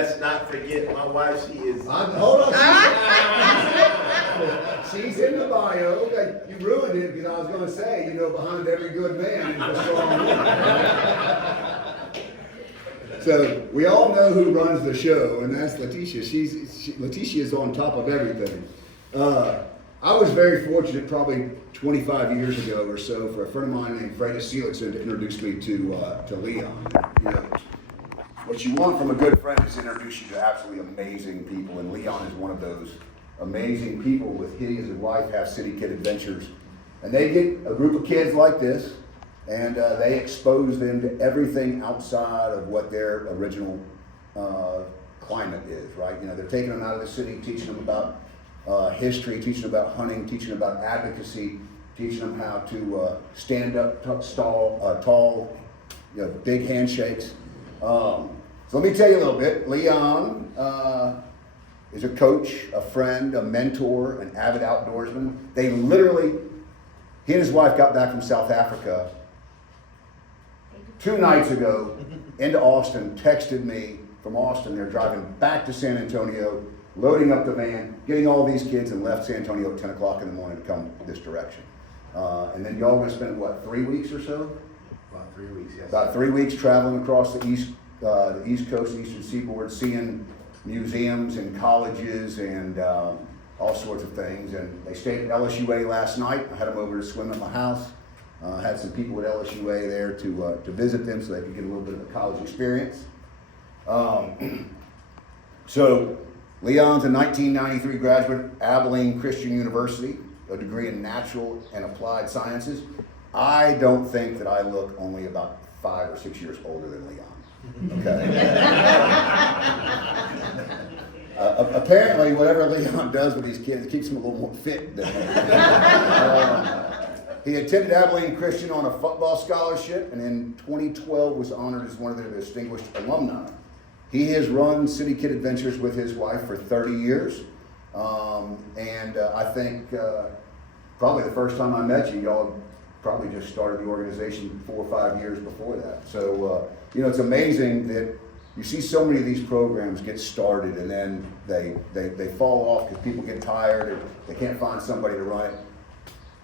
Let's not forget my wife, she is. Hold on. She's in the bio. Okay, you ruined it because I was going to say, behind every good man is a strong woman. So we all know who runs the show, and that's Letitia. Letitia is on top of everything. I was very fortunate, probably 25 years ago or so, for a friend of mine named Freddie Seligson to introduce me to Leon. What you want from a good friend is to introduce you to absolutely amazing people, and Leon is one of those amazing people. With he and his wife have City Kid Adventures, and they get a group of kids like this, and they expose them to everything outside of what their original climate is, right? They're taking them out of the city, teaching them about history, teaching them about hunting, teaching them about advocacy, teaching them how to stand up tall, big handshakes. So let me tell you a little bit. Leon is a coach, a friend, a mentor, an avid outdoorsman. He and his wife got back from South Africa 2 nights ago into Austin, texted me from Austin. They're driving back to San Antonio, loading up the van, getting all these kids, and left San Antonio at 10 o'clock in the morning to come this direction. And then y'all gonna spend, 3 weeks or so? About 3 weeks, yes. About 3 weeks traveling across the East Coast, Eastern Seaboard, seeing museums and colleges and all sorts of things. And they stayed at LSUA last night. I had them over to swim at my house. Had some people at LSUA there to visit them so they could get a little bit of a college experience. So Leon's a 1993 graduate, Abilene Christian University, a degree in natural and applied sciences. I don't think that I look only about 5 or 6 years older than Leon. Okay. Apparently, whatever Leon does with these kids, it keeps him a little more fit than me. He attended Abilene Christian on a football scholarship, and in 2012 was honored as one of their distinguished alumni. He has run City Kid Adventures with his wife for 30 years, and I think probably the first time I met you, y'all probably just started the organization 4 or 5 years before that. So, it's amazing that you see so many of these programs get started and then they fall off because people get tired or they can't find somebody to run it.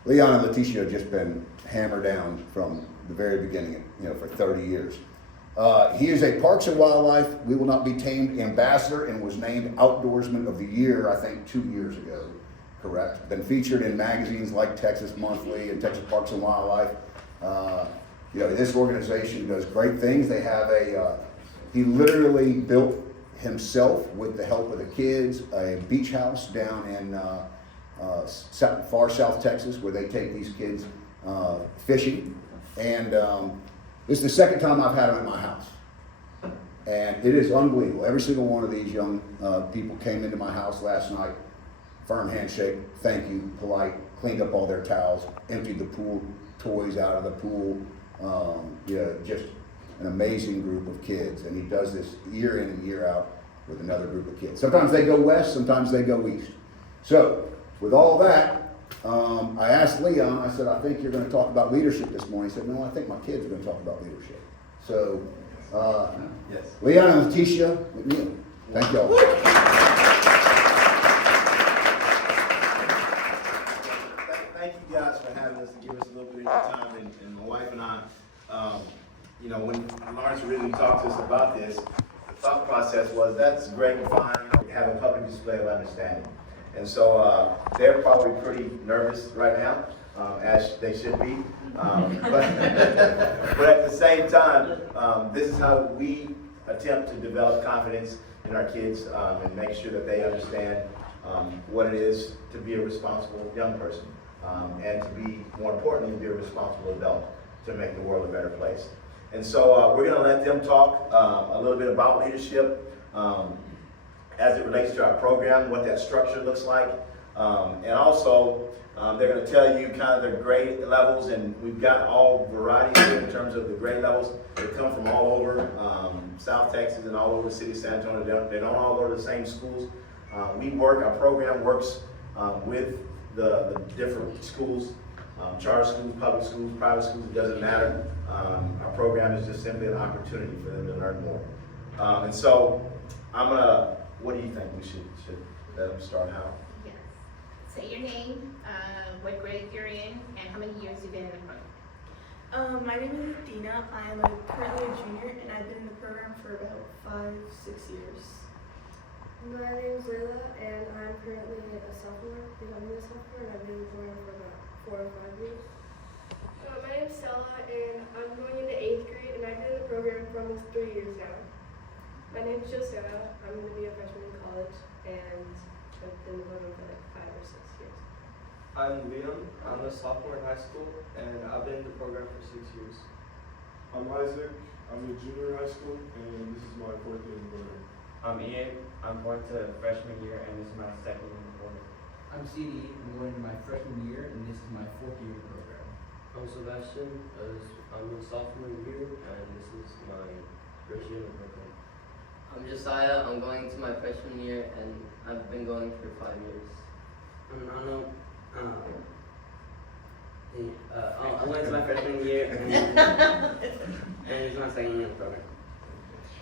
Leon and Letitia have just been hammered down from the very beginning, for 30 years. He is a Parks and Wildlife We Will Not Be Tamed ambassador and was named Outdoorsman of the Year, I think 2 years ago. Correct. Been featured in magazines like Texas Monthly and Texas Parks and Wildlife. This organization does great things. They have he literally built himself with the help of the kids a beach house down in far south Texas where they take these kids fishing. And this is the second time I've had them at my house. And it is unbelievable. Every single one of these young people came into my house last night. Firm handshake, thank you, polite, cleaned up all their towels, emptied the pool toys out of the pool. Just an amazing group of kids. And he does this year in and year out with another group of kids. Sometimes they go west, sometimes they go east. So, with all that, I asked Leon, I said, I think you're going to talk about leadership this morning. He said, no, I think my kids are going to talk about leadership. So, yes. Leon and Letitia McNeil, thank y'all. Thank you guys for having us and giving us a little bit of your time. And my wife and I, when Lawrence originally talked to us about this, the thought process was, that's great and fine, have a public display of understanding. And so they're probably pretty nervous right now, as they should be. But at the same time, this is how we attempt to develop confidence in our kids and make sure that they understand what it is to be a responsible young person and to be, more importantly, be a responsible adult to make the world a better place. And so we're going to let them talk a little bit about leadership as it relates to our program, what that structure looks like. And also, they're going to tell you kind of their grade levels, and we've got all variety here in terms of the grade levels. They come from all over South Texas and all over the city of San Antonio. They don't all go to the same schools. Our program works with the different schools, charter schools, public schools, private schools, it doesn't matter. Our program is just simply an opportunity for them to learn more. And so what do you think? We should let them start how? Yes. Say your name, what grade you're in, and how many years you've been in the program. My name is Dina. I am currently a junior, and I've been in the program for about 5-6 years. My name is Layla, and I'm currently a sophomore, becoming a sophomore, and I've been in the program for about 4 or 5 years. My name is Stella, and I'm going into 8th grade, and I've been in the program for almost 3 years now. My name is Josiah. I'm going to be a freshman in college, and I've been in the program for like 5 or 6 years. I'm Liam. I'm a sophomore in high school, and I've been in the program for 6 years. I'm Isaac. I'm a junior in high school, and this is my 4th year in the program. I'm Ian. I'm going to freshman year, and this is my 2nd year in the program. I'm CD. I'm going into my freshman year, and this is my 4th year in the program. I'm Sebastian. I'm a sophomore year, and this is my 1st year in the program. I'm Josiah. I'm going to my freshman year, and I've been going for 5 years. I'm Nano. I'm going to my freshman year, and it's my 2nd year in the program.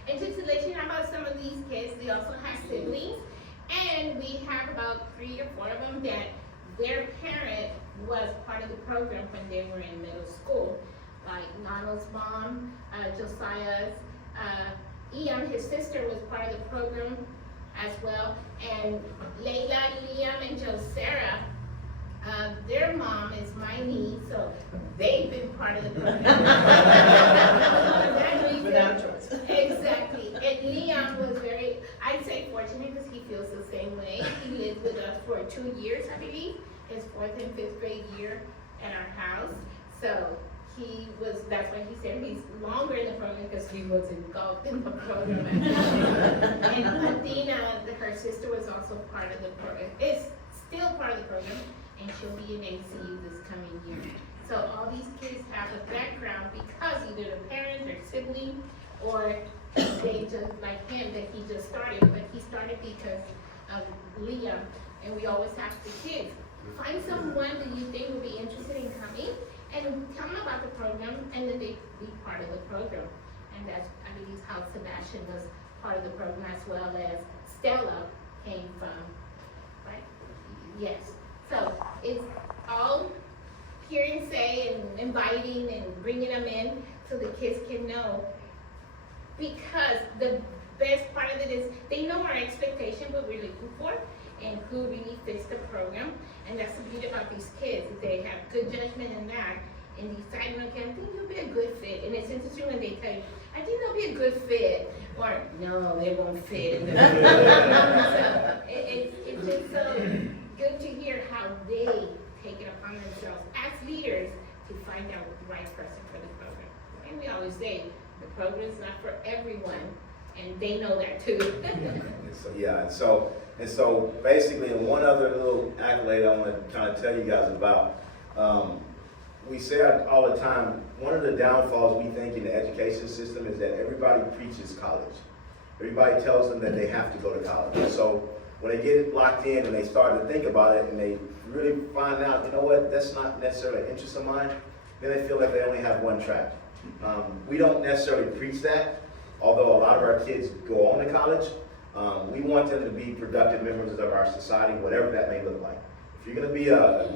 And just to let you know about some of these kids, they also have siblings, and we have about 3 or 4 of them that their parent was part of the program when they were in middle school. Like Nano's mom, Josiah's, Ian, his sister, was part of the program as well, and Layla, Liam, and Josera, their mom is my niece, so they've been part of the program. Without choice. Exactly. And Liam was very, I'd say fortunate because he feels the same way. He lived with us for 2 years, I believe, his 4th and 5th grade year at our house. So that's why he said he's longer in the program because he was engulfed in the program. And Athena, her sister, was also part of the program. Is still part of the program, and she'll be in ACU this coming year. So all these kids have a background because either the parents or sibling, or they just like him that he just started, but he started because of Liam, and we always ask the kids, find someone that you think would be interested in coming, and tell them about the program, and then they be part of the program. And that's, I believe, how Sebastian was part of the program, as well as Stella came from, right? Yes. So it's all hear and say and inviting and bringing them in so the kids can know. Because the best part of it is they know our expectation, what we're looking for, and who really fits the program. And that's the beauty about these kids, is they have good judgment in that, and decide, okay, I think you'll be a good fit. And it's interesting when they tell you, I think they'll be a good fit, or no, they won't fit. So it's just so good to hear how they take it upon themselves as leaders to find out the right person for the program. And we always say, the program is not for everyone, and they know that too. And so basically, and one other little accolade I want to kind of tell you guys about. We say all the time, one of the downfalls we think in the education system is that everybody preaches college. Everybody tells them that they have to go to college. And so when they get locked in and they start to think about it and they really find out, you know what, that's not necessarily an interest of mine, then they feel like they only have one track. We don't necessarily preach that, although a lot of our kids go on to college. We want them to be productive members of our society, whatever that may look like. If you're going to be a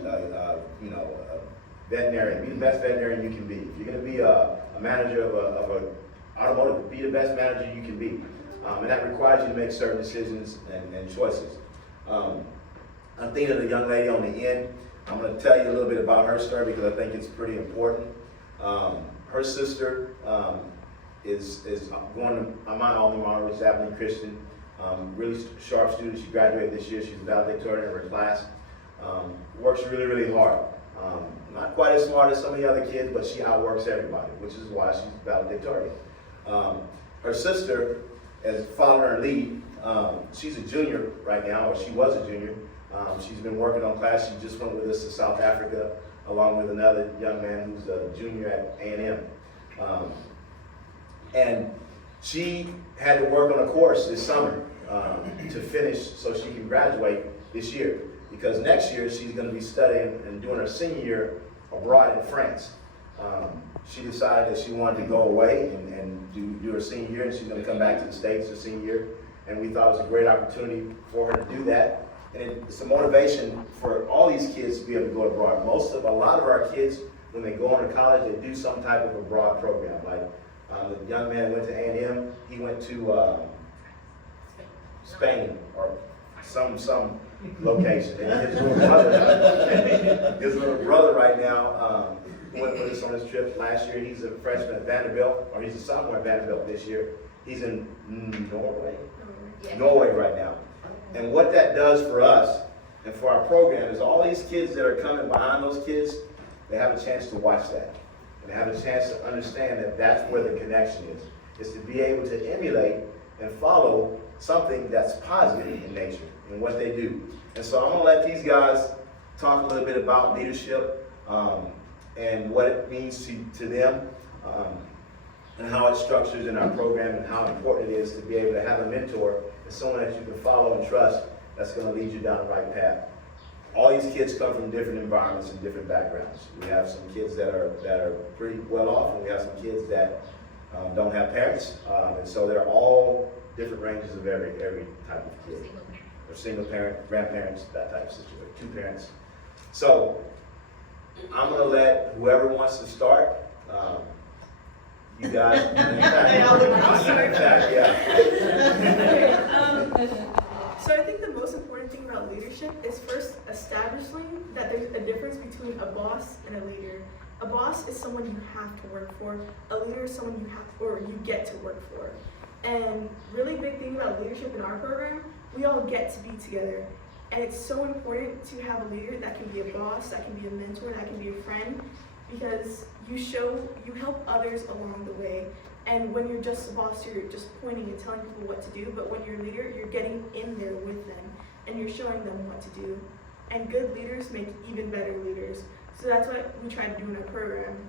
veterinarian, be the best veterinarian you can be. If you're going to be a manager of an automotive, be the best manager you can be. And that requires you to make certain decisions and choices. Athena, the young lady on the end, I'm going to tell you a little bit about her story because I think it's pretty important. Her sister is going to my alma mater, which is Abilene Christian. Really sharp student. She graduated this year. She's valedictorian in her class. Works really, really hard. Not quite as smart as some of the other kids, but she outworks everybody, which is why she's valedictorian. Her sister has followed her lead. She's a junior right now, or she was a junior. She's been working on class. She just went with us to South Africa, along with another young man who's a junior at A&M. And she had to work on a course this summer to finish so she can graduate this year. Because next year she's going to be studying and doing her senior year abroad in France. She decided that she wanted to go away and do her senior year, and she's going to come back to the States her senior year and we thought it was a great opportunity for her to do that. And it's a motivation for all these kids to be able to go abroad. A lot of our kids, when they go on to college, they do some type of abroad program. Like the young man went to A&M, he went to Spain or some location. And his little brother right now went with us on his trip last year. He's a freshman at Vanderbilt, or he's a sophomore at Vanderbilt this year. He's in Norway right now. And what that does for us and for our program is all these kids that are coming behind those kids, they have a chance to watch that. And have a chance to understand that that's where the connection is to be able to emulate and follow something that's positive in nature and what they do. And so I'm gonna let these guys talk a little bit about leadership and what it means to them and how it structures in our program and how important it is to be able to have a mentor and someone that you can follow and trust that's gonna lead you down the right path. All these kids come from different environments and different backgrounds. We have some kids that are pretty well off, and we have some kids that don't have parents, and so they're all different ranges of every type of kid. Or single parent, grandparents, that type of situation, 2 parents. So I'm gonna let whoever wants to start. You guys, in fact, yeah. So I think the most important thing about leadership is first establishing that there's a difference between a boss and a leader. A boss is someone you have to work for. A leader is someone you get to work for. And really big thing about leadership in our program, we all get to be together. And it's so important to have a leader that can be a boss, that can be a mentor, that can be a friend, because you help others along the way. And when you're just a boss, you're just pointing and telling people what to do, but when you're a leader, you're getting in there with them, and you're showing them what to do. And good leaders make even better leaders. So that's what we try to do in our program.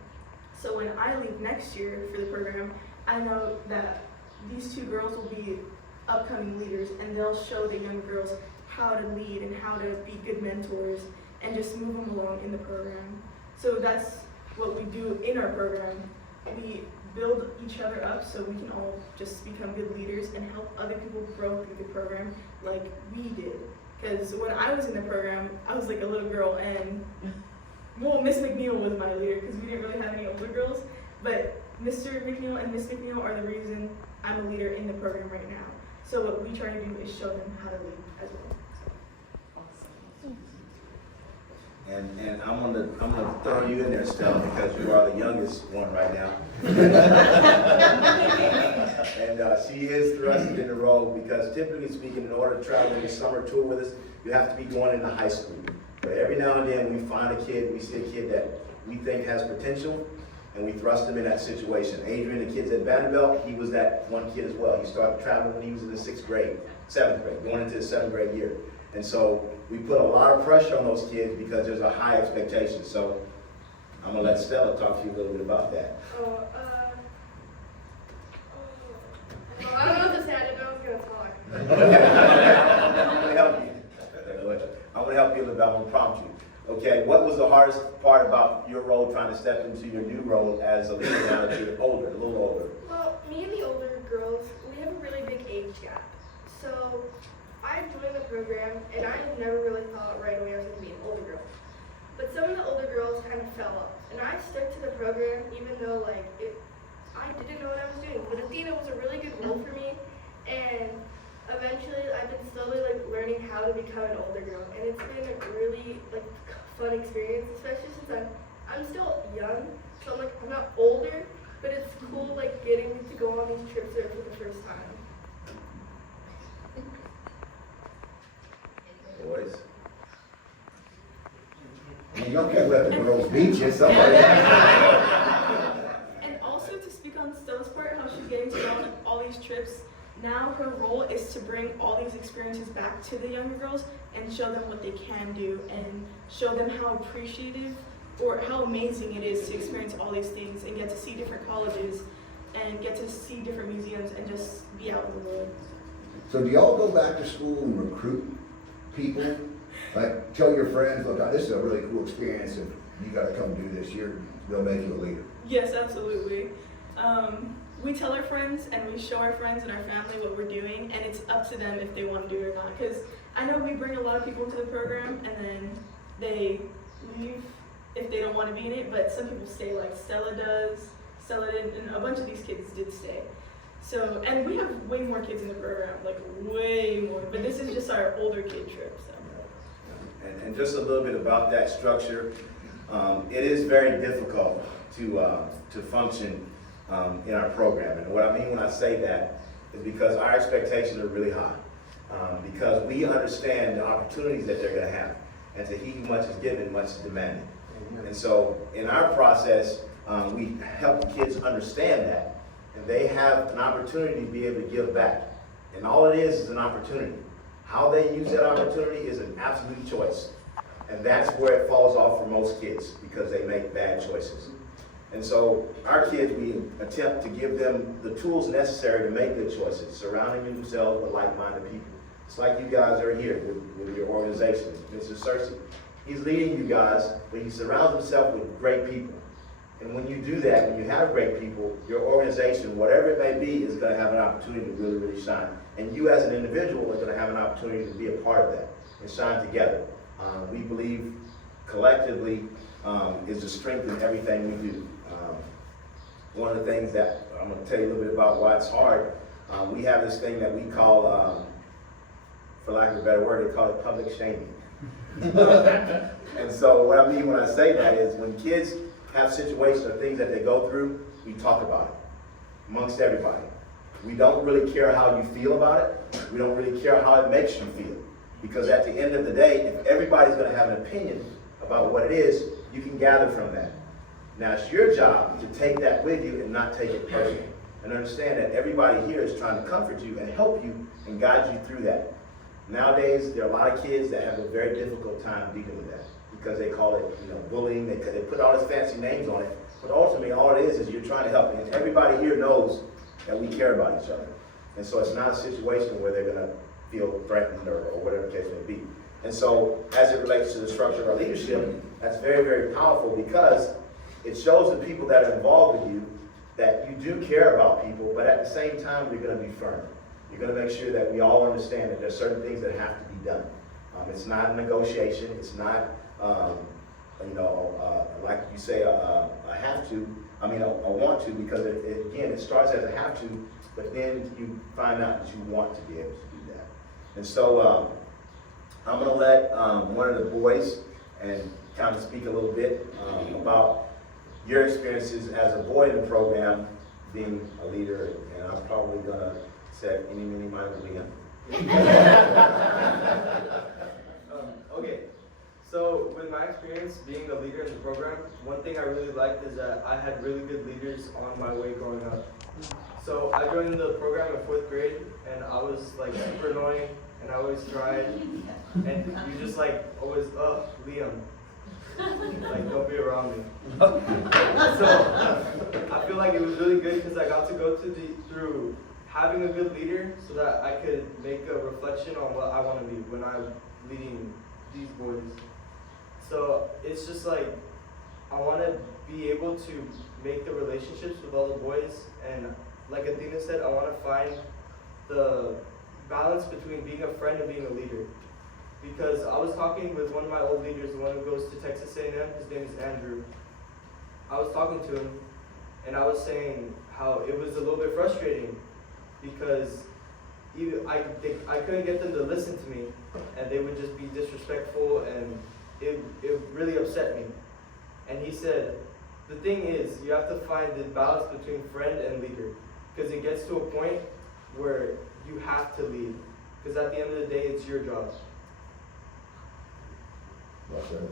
So when I leave next year for the program, I know that these 2 girls will be upcoming leaders, and they'll show the young girls how to lead and how to be good mentors and just move them along in the program. So that's what we do in our program. We build each other up so we can all just become good leaders and help other people grow through the program like we did. Because when I was in the program, I was like a little girl, and well, Miss McNeil was my leader because we didn't really have any older girls, but Mr. McNeil and Miss McNeil are the reason I'm a leader in the program right now. So what we try to do is show them how to lead as well. And I'm gonna throw you in there, Stella, because you are the youngest one right now. And she is thrusted in the role because typically speaking, in order to travel in the summer tour with us, you have to be going into high school. But every now and then we find a kid, we see a kid that we think has potential, and we thrust him in that situation. Adrian, the kid's at Vanderbilt, he was that one kid as well. He started traveling when he was in the 7th grade, going into his 7th grade year. And so we put a lot of pressure on those kids because there's a high expectation. So I'm gonna let Stella talk to you a little bit about that. I don't know what to say, I didn't know I was gonna talk. I'm gonna help you. I'm gonna help you a little bit, I'm gonna prompt you. Okay, what was the hardest part about your role trying to step into your new role as a leader now that you're older, a little older? Well, me and the older girls, we have a really big age gap. So I joined the program, and I never really thought right away I was going to be an older girl. But some of the older girls kind of fell off, and I stuck to the program even though I didn't know what I was doing. But Athena was a really good role for me, and eventually I've been slowly learning how to become an older girl, and it's been a really fun experience, especially since I'm still young, so I'm not older, but it's cool getting to go on these trips there for the first time. Boys. You don't care let the girls beat you, somebody. And also to speak on Stella's part, how she's getting to go on all these trips. Now her role is to bring all these experiences back to the younger girls and show them what they can do and show them how appreciative or how amazing it is to experience all these things and get to see different colleges and get to see different museums and just be out in the world. So do y'all go back to school and recruit people? Like tell your friends, look, this is a really cool experience and you gotta come do this, they'll make you a leader. Yes, absolutely. we tell our friends and we show our friends and our family what we're doing, and it's up to them if they want to do it or not. Because I know we bring a lot of people into the program and then they leave if they don't want to be in it, but some people stay, like Stella does. Stella did, and a bunch of these kids did stay. So, and we have way more kids in the program, like way more, but this is just our older kid trip, so. And just a little bit about that structure. It is very difficult to function in our program. And what I mean when I say that is because our expectations are really high. Because we understand the opportunities that they're going to have. And to he who much is given, much is demanded. And so in our process, we help the kids understand that. And they have an opportunity to be able to give back. And all it is an opportunity. How they use that opportunity is an absolute choice. And that's where it falls off for most kids, because they make bad choices. And so our kids, we attempt to give them the tools necessary to make good choices, surrounding themselves with like-minded people. It's like you guys are here with your organization. Mr. Cersei, he's leading you guys, but he surrounds himself with great people. And when you do that, when you have great people, your organization, whatever it may be, is going to have an opportunity to really, really shine. And you as an individual are going to have an opportunity to be a part of that and shine together. We believe collectively is the strength in everything we do. One of the things that I'm going to tell you a little bit about why it's hard, we have this thing that we call, for lack of a better word, they call it public shaming. And so what I mean when I say that is when kids have situations or things that they go through, we talk about it amongst everybody. We don't really care how you feel about it. We don't really care how it makes you feel. Because at the end of the day, if everybody's going to have an opinion about what it is, you can gather from that. Now it's your job to take that with you and not take it personally. And understand that everybody here is trying to comfort you and help you and guide you through that. Nowadays, there are a lot of kids that have a very difficult time dealing with that because they call it, bullying. They put all these fancy names on it. But ultimately, all it is you're trying to help. And everybody here knows that we care about each other. And so it's not a situation where they're going to feel threatened or whatever the case may be. And so as it relates to the structure of our leadership, that's very, very powerful because it shows the people that are involved with you that you do care about people, but at the same time, you're going to be firm. You're going to make sure that we all understand that there's certain things that have to be done. It's not a negotiation. It's not, like you say, a have to. I want to, because again, it starts as a have to, but then you find out that you want to be able to do that. And so I'm going to let one of the boys and kind of speak a little bit about your experiences as a boy in the program, being a leader, and I'm probably going to say any, many, miny, Liam. Okay, so with my experience being a leader in the program, one thing I really liked is that I had really good leaders on my way growing up. So I joined the program in 4th grade, and I was like super annoying, and I always tried, and you just like always, Liam, like don't be around me. So I feel like it was really good because I got to go through having a good leader so that I could make a reflection on what I want to be when I'm leading these boys. So it's just like I want to be able to make the relationships with all the boys, and like Athena said, I want to find the balance between being a friend and being a leader. Because I was talking with one of my old leaders, the one who goes to Texas A&M, his name is Andrew. I was talking to him, and I was saying how it was a little bit frustrating because I couldn't get them to listen to me, and they would just be disrespectful, and it really upset me. And he said, the thing is, you have to find the balance between friend and leader, because it gets to a point where you have to lead, because at the end of the day, it's your job. Well said.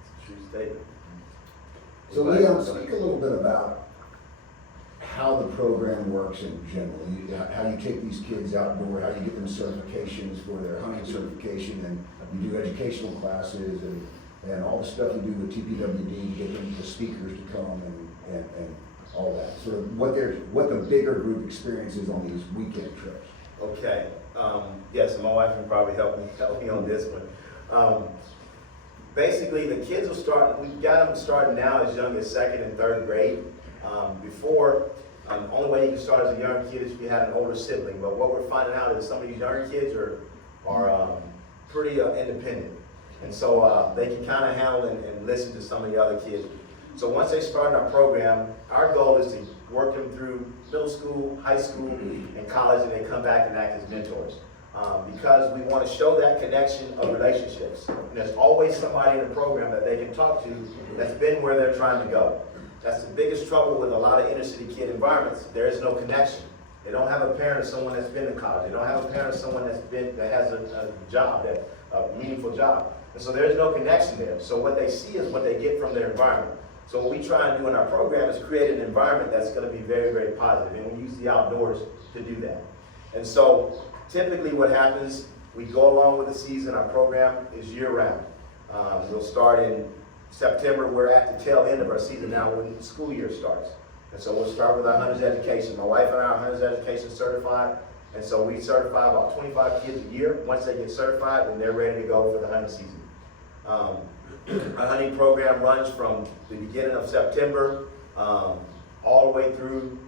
It's a true statement. So Leon, speak a little bit about how the program works in general. How you take these kids outdoor, how you get them certifications for their hunting certification, and you do educational classes and all the stuff you do with TPWD to get them the speakers to come and all that. Sort of what the bigger group experiences on these weekend trips. Okay. Yes, my wife can probably help me on this one. Basically, the kids will start. We've got them starting now as young as 2nd and 3rd grade. Before, the only way you can start as a young kid is if you had an older sibling, but what we're finding out is some of these younger kids are pretty independent. And so they can kind of handle and listen to some of the other kids. So once they start in our program, our goal is to work them through middle school, high school, and college, and they come back and act as mentors. Because we want to show that connection of relationships. And there's always somebody in the program that they can talk to that's been where they're trying to go. That's the biggest trouble with a lot of inner city kid environments. There is no connection. They don't have a parent of someone that's been to college. They don't have a parent of someone that has a job, a meaningful job. And so there's no connection there. So what they see is what they get from their environment. So what we try and do in our program is create an environment that's going to be very, very positive. And we use the outdoors to do that. And so typically what happens, we go along with the season. Our program is year-round. We'll start in September. We're at the tail end of our season now when the school year starts. And so we'll start with our Hunters Education. My wife and I are Hunters Education certified. And so we certify about 25 kids a year. Once they get certified, then they're ready to go for the hunting season. Our hunting program runs from the beginning of September all the way through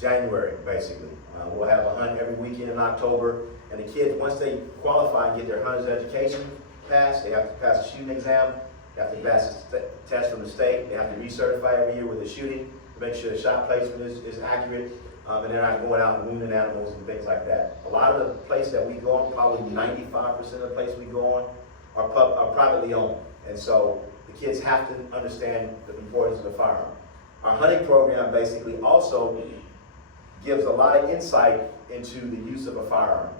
January, basically. We'll have a hunt every weekend in October. And the kids, once they qualify and get their hunter's education passed, they have to pass a shooting exam. They have to pass a test from the state. They have to recertify every year with the shooting to make sure the shot placement is accurate. And they're not going out and wounding animals and things like that. A lot of the places that we go on, probably 95% of the places we go on, are privately owned. And so the kids have to understand the importance of the firearm. Our hunting program basically also gives a lot of insight into the use of a firearm.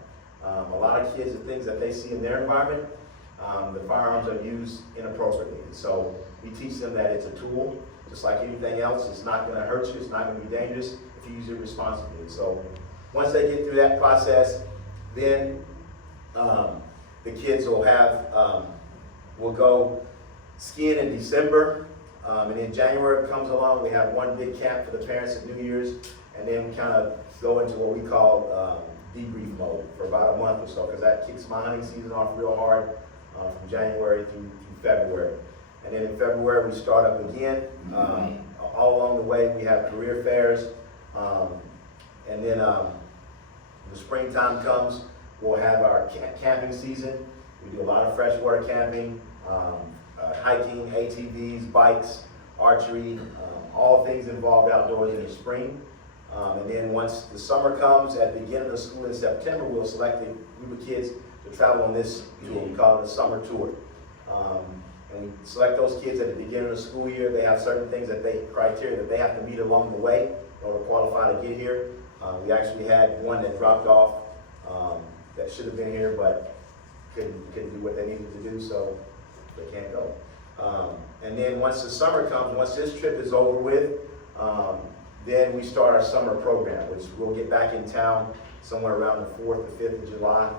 A lot of kids, the things that they see in their environment, the firearms are used inappropriately. And so we teach them that it's a tool, just like anything else. It's not going to hurt you. It's not going to be dangerous if you use it responsibly. So once they get through that process, then the kids will will go skiing in December. And then January comes along, we have one big camp for the parents at New Year's. And then we kind of go into what we call debrief mode for about a month or so, because that kicks my hunting season off real hard from January through February. And then in February, we start up again. All along the way, we have career fairs. And then when the springtime comes, we'll have our camping season. We do a lot of freshwater camping, hiking, ATVs, bikes, archery, all things involved outdoors in the spring. And then once the summer comes, at the beginning of the school in September, we'll select a group of kids to travel on this tour. We call it a summer tour. And we select those kids at the beginning of the school year. They have certain things criteria that they have to meet along the way in order to qualify to get here. We actually had one that dropped off that should have been here, but couldn't do what they needed to do, so they can't go. And then once the summer comes, once this trip is over with, then we start our summer program, which we'll get back in town somewhere around the 4th or 5th of July.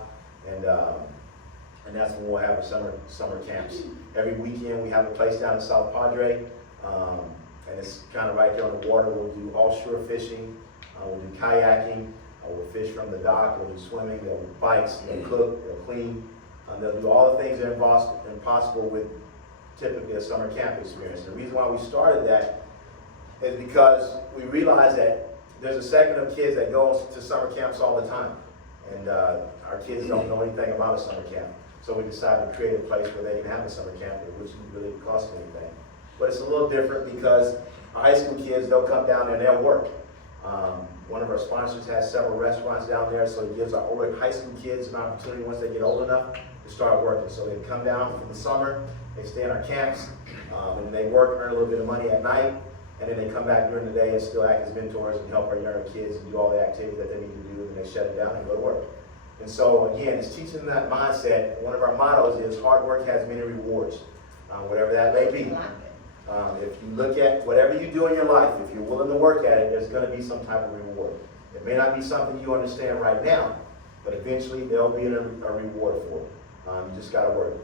And that's when we'll have our summer camps. Every weekend we have a place down in South Padre, and it's kind of right there on the water. We'll do offshore fishing, we'll do kayaking, we'll fish from the dock, we'll do swimming, they'll do bikes, they'll cook, they'll clean. They'll do all the things that are impossible with typically a summer camp experience. The reason why we started that is because we realized that there's a segment of kids that go to summer camps all the time. And our kids don't know anything about a summer camp. So we decided to create a place where they can have a summer camp, which really didn't cost anything. But it's a little different because our high school kids, they'll come down there and they'll work. One of our sponsors has several restaurants down there, so it gives our older high school kids an opportunity once they get old enough to start working. So they come down for the summer, they stay in our camps, and they work, earn a little bit of money at night, and then they come back during the day and still act as mentors and help our younger kids and do all the activities that they need to do, and then they shut it down and go to work. And so again, it's teaching them that mindset. One of our mottos is hard work has many rewards, whatever that may be. If you look at whatever you do in your life, if you're willing to work at it, there's going to be some type of reward. It may not be something you understand right now, but eventually there'll be a reward for it. You just got to work.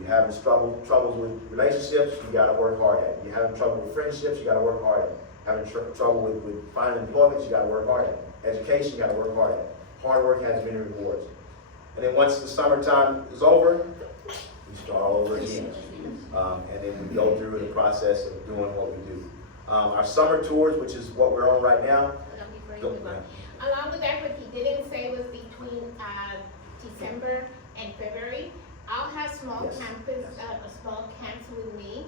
You're having troubles with relationships, you got to work hard at it. You're having trouble with friendships, you got to work hard at it. Having trouble with finding employment, you got to work hard at it. Education, you got to work hard at it. Hard work has many rewards. And then once the summertime is over, we start all over again. And then we go through the process of doing what we do. Our summer tours, which is what we're on right now. Before you Go, move on. ma'am. Along with that, what he didn't say was between December and February, I'll have small Yes. small camps with me.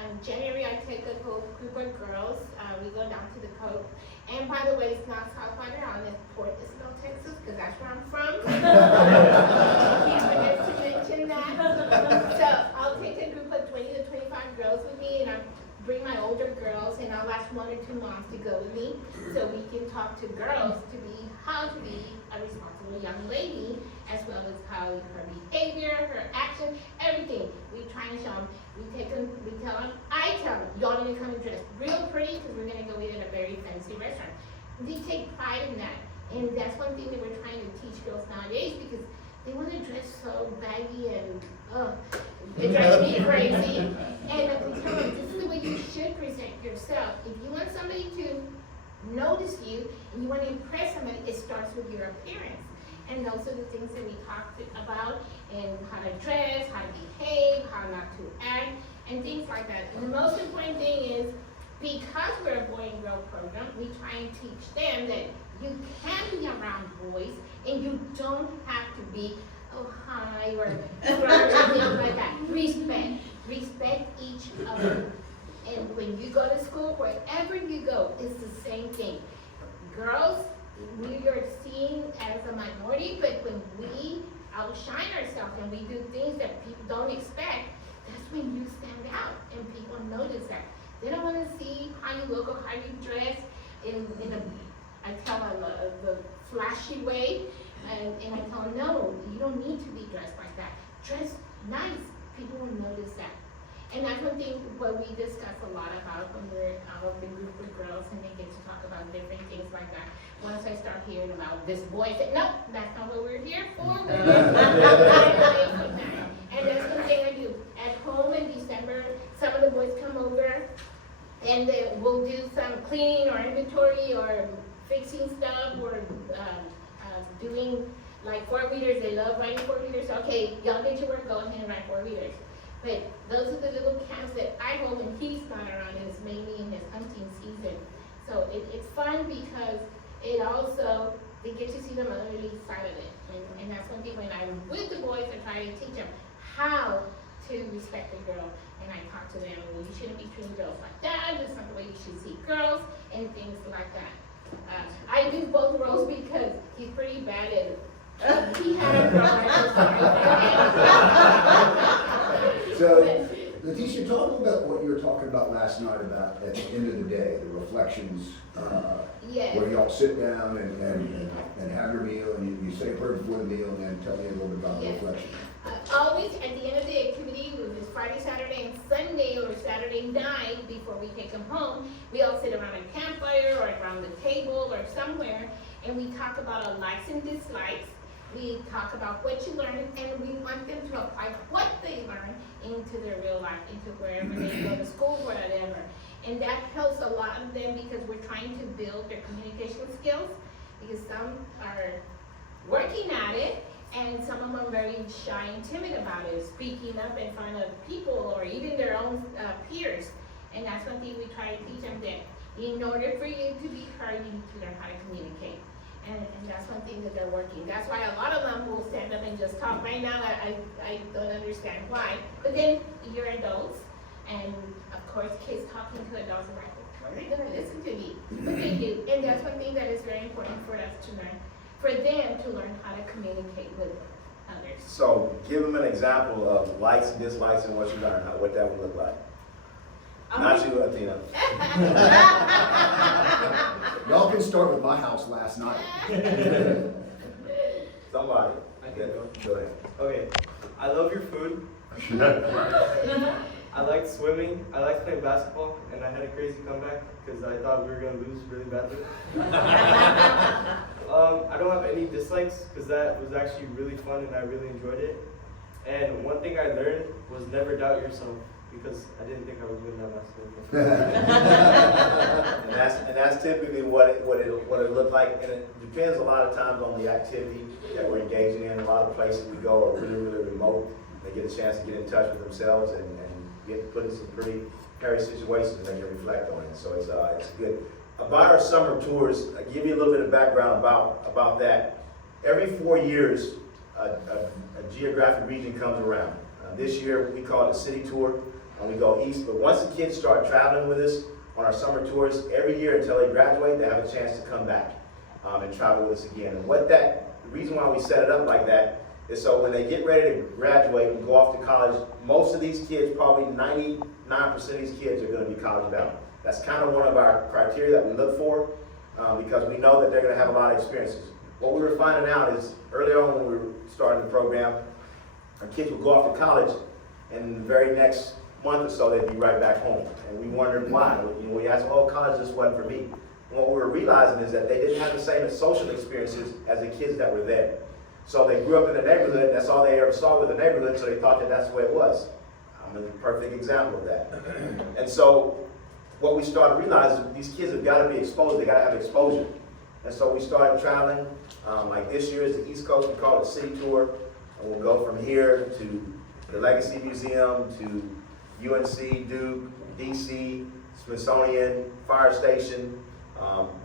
In January, I take a group of girls. We go down to the coast. And by the way, it's not Southwater Island, it's Port Isabel, Texas, because that's where I'm from. He forgets to mention that. So I'll take a group of 20 to 25 girls with me, and I'll bring my older girls, and I'll ask 1 or 2 moms to go with me, so we can talk to girls to be how to be a responsible young lady, as well as how her behavior, her action, everything. We try and show them. I tell them, y'all need to come and dress real pretty because we're gonna go eat at a very fancy restaurant. They take pride in that, and that's one thing that we're trying to teach girls nowadays because they want to dress so baggy and it drives me crazy. And we tell them this is the way you should present yourself. If you want somebody to notice you and you want to impress somebody, it starts with your appearance. And those are the things that we talked about, and how to dress, how to behave, how not to act, and things like that. And the most important thing is, because we're a boy and girl program, we try and teach them that you can be around boys, and you don't have to be, oh, hi, or things like that. Respect each other. And when you go to school, wherever you go, it's the same thing. Girls, we are seen as a minority, but when we outshine ourselves and we do things that people don't expect, that's when you stand out and people notice that. They don't want to see how you look or how you dress in I tell them the flashy way, and I tell them, no, you don't need to be dressed like that. Dress nice, people will notice that. And that's one thing what we discuss a lot about when we're out of the group of girls and they get to talk about different things like that. Once I start hearing about this boy, I say, no, that's not what we're here for. We're away from that. And that's one thing I do. At home in December, some of the boys come over and we'll do some cleaning or inventory or fixing stuff or doing like 4-wheelers. They love riding 4-wheelers. Okay, y'all get to work, go ahead and ride 4-wheelers. But those are the little camps that I hold when he's not around, and it's mainly in his hunting season. So it's fun because it also, they get to see the motherly side of it. And that's one thing when I'm with the boys, I try to teach them how to respect a girl. And I talk to them, well, you shouldn't be treating girls like that, that's not the way you should see girls, and things like that. I do both roles because he's pretty bad at it. He had a girl, So, Leticia, talk a little about what you were talking about last night about at the end of the day, the reflections. Yes. Where y'all sit down and have your meal, and you say a prayer before the meal, and then tell me a little bit about the Yes. reflection. Always at the end of the activity, whether it's Friday, Saturday, and Sunday, or Saturday night before we take them home, we all sit around a campfire or around the table or somewhere, and we talk about our likes and dislikes. We talk about what you learned, and we want them to apply what they learned into their real life, into wherever they go to school, whatever. And that helps a lot of them because we're trying to build their communication skills, because some are working at it, and some of them are very shy and timid about it, speaking up in front of people or even their own peers. And that's one thing we try to teach them, that in order for you to be heard, you need to learn how to communicate. And that's one thing that they're working. That's why a lot of them will stand up and just talk. Right now, I don't understand why. But then you're adults, and of course, kids talking to adults are like, are they gonna listen to me? But they do. And that's one thing that is very important for us to learn, for them to learn how to communicate with others. So give them an example of likes and dislikes and what you learned, what that would look like. Not you, Athena. Y'all can start with my house last night. Somebody. I can go. Go ahead. Okay, I love your food. I liked swimming. I liked playing basketball, and I had a crazy comeback because I thought we were gonna lose really badly. I don't have any dislikes because that was actually really fun and I really enjoyed it. And one thing I learned was never doubt yourself, because I didn't think I would win that basketball. And that's typically what it looked like, and it depends a lot of times on the activity that we're engaging in. A lot of places we go are really, really remote. They get a chance to get in touch with themselves and get put in some pretty hairy situations and they can reflect on it. So it's good. About our summer tours, I give you a little bit of background about that. Every 4 years, a geographic region comes around. This year, we call it a city tour, and we go east. But once the kids start traveling with us on our summer tours, every year until they graduate, they have a chance to come back and travel with us again. And the reason why we set it up like that is so when they get ready to graduate and go off to college, most of these kids, probably 99% of these kids are going to be college bound. That's kind of one of our criteria that we look for because we know that they're going to have a lot of experiences. What we were finding out is early on when we were starting the program, our kids would go off to college and the very next month or so they'd be right back home. And we wondered why. We asked, oh, college just wasn't for me. And what we were realizing is that they didn't have the same social experiences as the kids that were there. So they grew up in the neighborhood, that's all they ever saw was the neighborhood, so they thought that that's the way it was. I'm a perfect example of that. And so what we started realizing, these kids have got to be exposed, they got to have exposure. And so we started traveling, like this year is the East Coast, we call it a city tour, and we'll go from here to the Legacy Museum, to UNC, Duke, DC, Smithsonian, Fire Station,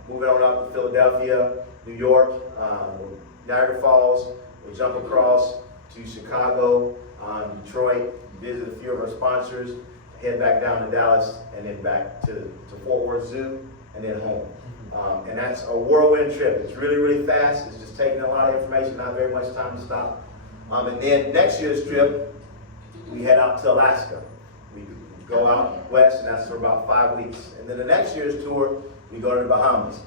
moving on up to Philadelphia, New York, Niagara Falls, we'll jump across to Chicago, Detroit, visit a few of our sponsors, head back down to Dallas, and then back to Fort Worth Zoo, and then home. And that's a whirlwind trip. It's really, really fast. It's just taking a lot of information, not very much time to stop. And then next year's trip, we head out to Alaska. We go out west, and that's for about 5 weeks. And then the next year's tour, we go to the Bahamas.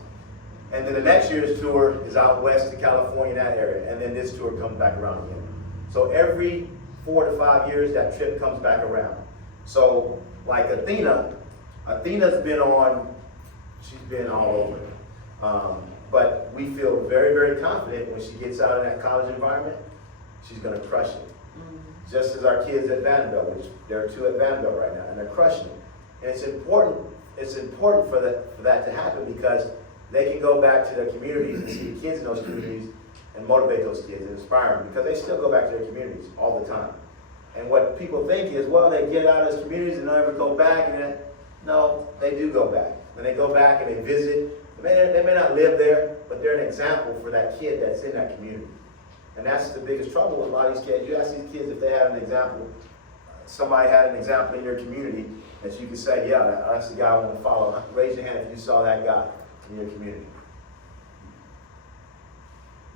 And then the next year's tour is out west to California, that area. And then this tour comes back around again. So every 4 to 5 years, that trip comes back around. So like Athena's she's been all over. But we feel very, very confident when she gets out in that college environment, she's gonna crush it. Just as our kids at Vanderbilt, which there are 2 at Vanderbilt right now, and they're crushing it. And it's important for that to happen because they can go back to their communities and see the kids in those communities and motivate those kids and inspire them because they still go back to their communities all the time. And what people think is, well, they get out of those communities and never go back. And no, they do go back. When they go back and they visit, they may not live there, but they're an example for that kid that's in that community. And that's the biggest trouble with a lot of these kids. You ask these kids if they have an example, somebody had an example in your community that you could say, yeah, that's the guy I want to follow. Raise your hand if you saw that guy in your community.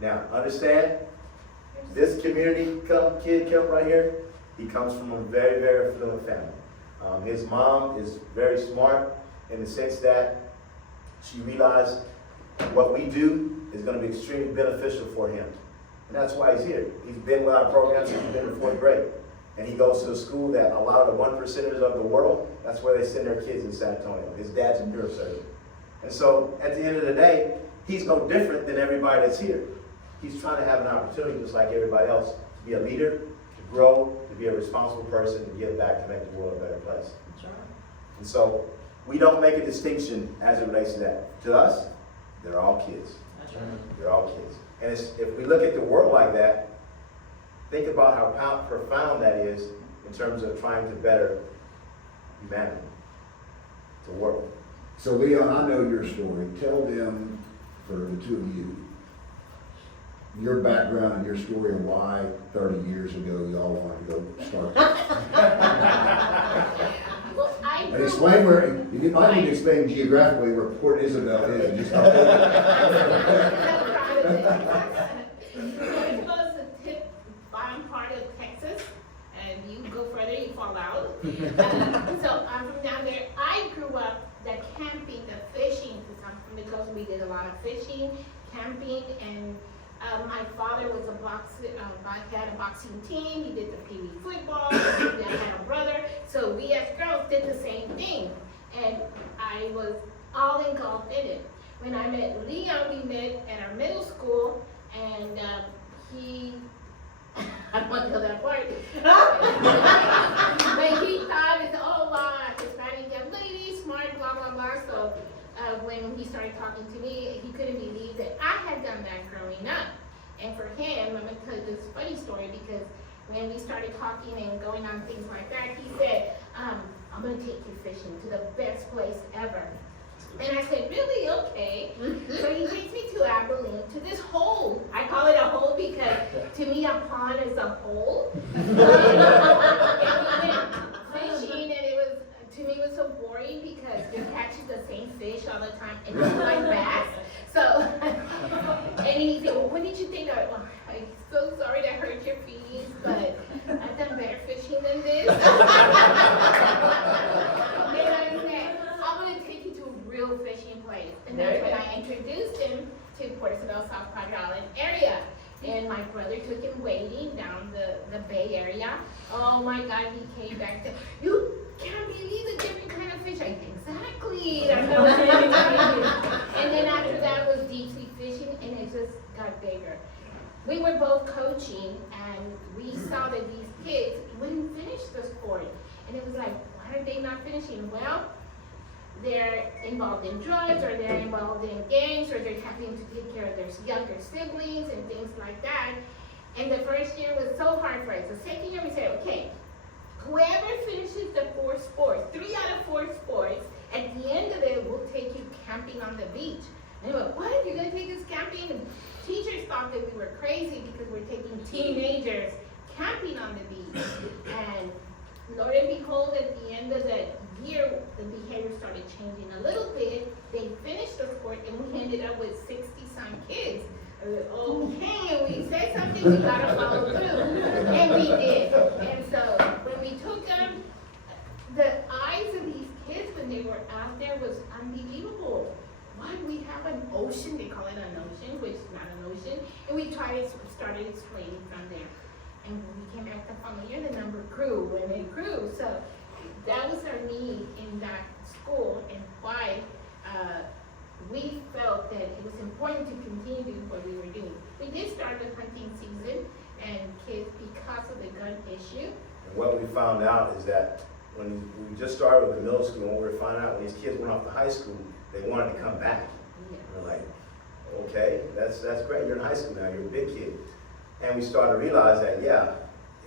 Now, understand, this community kid come right here, he comes from a very, very affluent family. His mom is very smart in the sense that she realized what we do is going to be extremely beneficial for him. And that's why he's here. He's been with our program since he's been in 4th grade. And he goes to a school that a lot of the 1%ers of the world, that's where they send their kids in San Antonio. His dad's a neurosurgeon. And so at the end of the day, he's no different than everybody that's here. He's trying to have an opportunity just like everybody else to be a leader, to grow, to be a responsible person, to give back to make the world a better place. That's right. And so we don't make a distinction as it relates to that. To us, they're all kids. That's right. They're all kids. And if we look at the world like that, think about how profound that is in terms of trying to better humanity, the world. So Leon, I know your story. Tell them, for the 2 of you, your background and your story and why 30 years ago y'all wanted to go start this. Well, And explain where, you might need to explain geographically where Port Isabel is. Just Port Isabel is the tip bottom part of Texas, and you go further, you fall out. So I'm from down there. I grew up the camping, the fishing, because I'm from the coast. We did a lot of fishing, camping, and my father was had a boxing team. He did the Pee Wee football. I had a brother. So we as girls did the same thing. And I was all engulfed in it. When I met Leon, we met at our middle school, and he, I don't want to tell that part. But he thought, oh wow, Hispanic young lady, smart, blah, blah, blah. So when he started talking to me, he couldn't believe that I had done that growing up. And for him, I'm going to tell you this funny story because when we started talking and going on things like that, he said, I'm gonna take you fishing to the best place ever. And I said, really? Okay. So he takes me to Abilene, to this hole. I call it a hole because to me a pond is a hole. And we went fishing, and it was, to me, it was so boring because you're catching the same fish all the time, and it's like bass. So, and he said, well, what did you think of it? Well, I'm so sorry to hurt your feelings, but I've done better fishing than this. And I said, I'm gonna take you to a real fishing place. And that's when I introduced him to Portobello, South Padre Island area. And my brother took him wading down the Bay Area. Oh my God, he came back to, you can't believe the different kind of fish. I said, exactly. That's what I was trying to tell you. And then after that was deep sea fishing, and it just got bigger. We were both coaching, and we saw that these kids wouldn't finish the sport. And it was like, why are they not finishing? Well, they're involved in drugs, or they're involved in gangs, or they're having to take care of their younger siblings and things like that. And the first year was so hard for us. The second year we said, okay, whoever finishes the 4 sports, 3 out of 4 sports, at the end of it, we'll take you camping on the beach. And they went, what? You're gonna take us camping? And teachers thought that we were crazy because we're taking teenagers camping on the beach. And Lord and behold, at the end of the year, the behavior started changing a little bit. They finished the sport, and we ended up with 60-some kids. Okay, we said something, we gotta follow through. And we did. And so when we took them, the eyes of these kids when they were out there was unbelievable. Why we have an ocean, they call it an ocean, which is not an ocean. And we started explaining from there. And when we came back the following year, the number grew, and it grew. So that was our need in that school, and why we felt that it was important to continue doing what we were doing. We did start the hunting season, and kids, because of the gun issue. And what we found out is that when we just started with the middle school, and we were finding out when these kids went off to high school, they wanted to come back. Yeah. We're like, okay, that's great. You're in high school now. You're a big kid. And we started to realize that, yeah,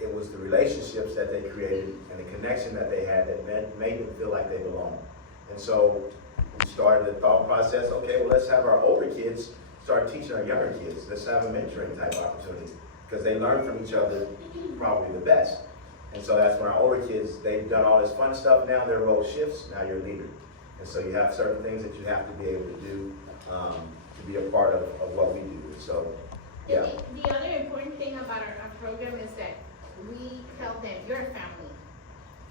it was the relationships that they created and the connection that they had that made them feel like they belonged. And so we started the thought process, okay, well, let's have our older kids start teaching our younger kids. Let's have a mentoring type opportunity, because they learn from each other probably the best. And so that's when our older kids, they've done all this fun stuff now, their role shifts, now you're a leader. And so you have certain things that you have to be able to do to be a part of what we do. And so, yeah. The other important thing about our program is that we tell them, you're a family.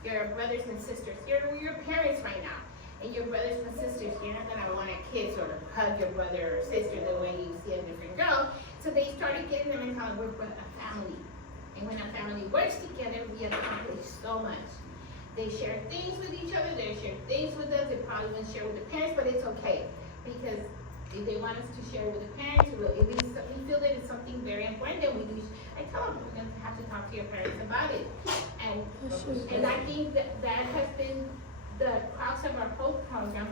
You're brothers and sisters. You're parents right now. And your brothers and sisters, you're not gonna want a kid sort of hug your brother or sister the way you see a different girl. So they started getting them and telling we're a family. And when a family works together, we accomplish so much. They share things with each other, they share things with us, they probably won't share with the parents, but it's okay. Because if they want us to share with the parents, if we feel that it's something very important, then we do. I tell them, we're gonna have to talk to your parents about it. And I think that has been the crux of our whole program,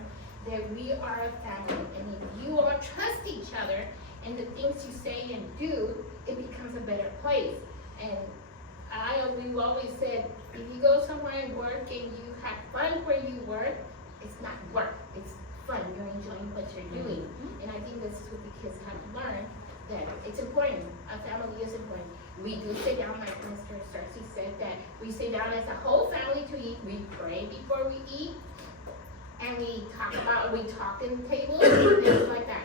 that we are a family. And if you all trust each other and the things you say and do, it becomes a better place. And we've always said, if you go somewhere and work and you have fun where you work, it's not work, it's fun, you're enjoying what you're doing. And I think this is what the kids have to learn, that it's important, a family is important. We do sit down, like Mr. Cersei said, that we sit down as a whole family to eat, we pray before we eat, and we talk in tables, and things like that.